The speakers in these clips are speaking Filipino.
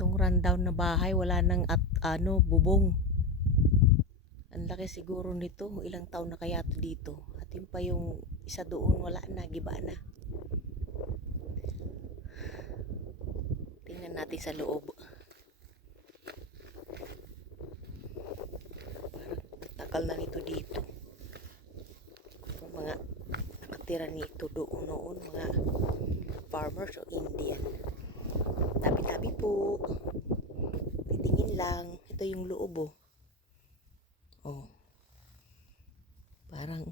Itong rundown na bahay, wala nang bubong. Ang laki siguro nito, ilang taon na kaya ito dito. At yun pa yung isa doon, wala na, giba na. Tingnan natin sa loob. Parang takal na nito dito. Yung mga nakatira nito doon noon, mga farmers o Indian. Tabi-tabi po. Titingin lang. Ito yung loob oh. Oh. Parang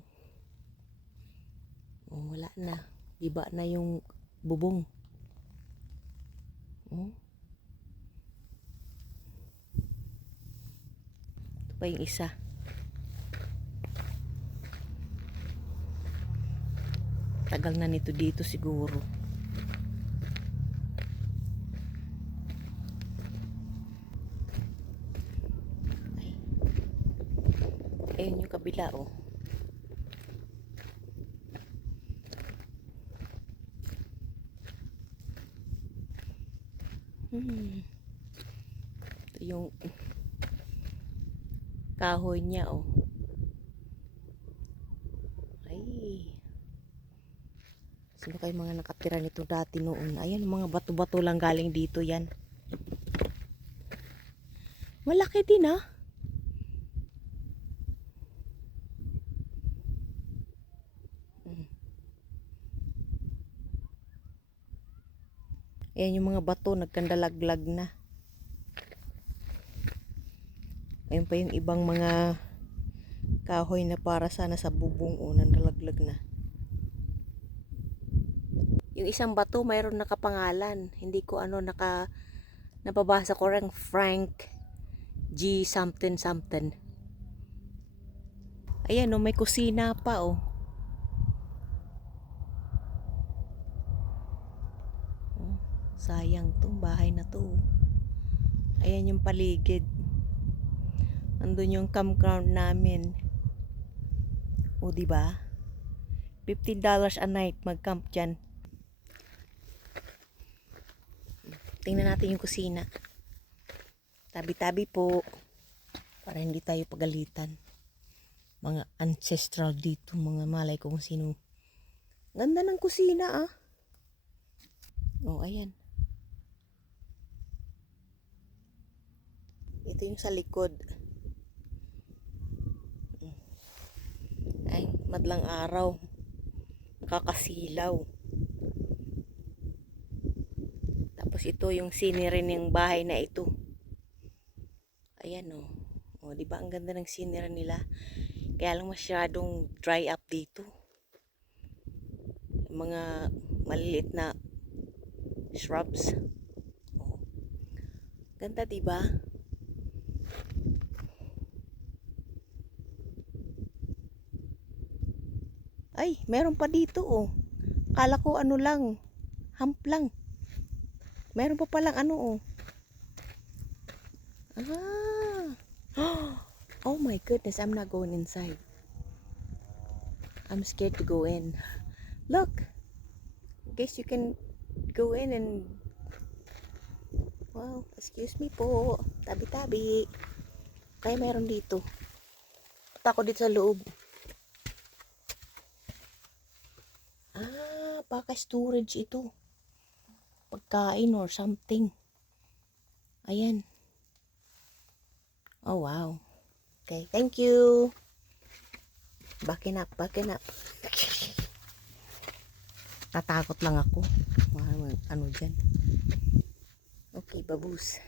wala na. Iba na yung bubong. Oh. Ito pa yung isa. Tagal na nito dito siguro. Ayun yung kabila oh. Ito yung kahoy niya oh. Ay. Sino kayo mga nakatira nito dati noon? Ayan, mga bato-bato lang galing dito yan. Malaki din ah. Ayan yung mga bato, nagkandalaglag na. Ayun pa yung ibang mga kahoy na para sana sa bubong o nandalaglag na. Yung isang bato mayroon nakapangalan. Hindi ko nababasa ko rin Frank G something something. Ayan oh, may kusina pa oh. Sayang tong bahay na to. Ayan yung paligid. Andun yung campground namin. O diba? $15 a night mag-camp dyan. Tingnan natin yung kusina. Tabi-tabi po. Para hindi tayo pagalitan. Mga ancestral dito. Mga malay kung sino. Ganda ng kusina ah. Oh, ayan. Ito yung sa likod. Ay, madlang araw. Nakakasilaw. Tapos ito yung scenery ng bahay na ito. Ayan oh. Oh, di ba ang ganda ng scenery nila? Kaya lang masyadong dry up dito. Mga maliliit na shrubs. Oh. Ganda di ba? Ay, meron pa dito oh. Kala ko ano lang, hump lang. Meron pa palang ano oh. Ah. Oh my goodness, I'm not going inside. I'm scared to go in. Look. I guess you can go in and wow, excuse me po. Tabi-tabi. Kaya meron dito. Punta ako dito sa loob. Ah, baka storage ito. Pagkain or something. Ayan. Oh, wow. Okay, thank you. Backing up. Tatakot lang ako. Ano dyan. Okay, babus.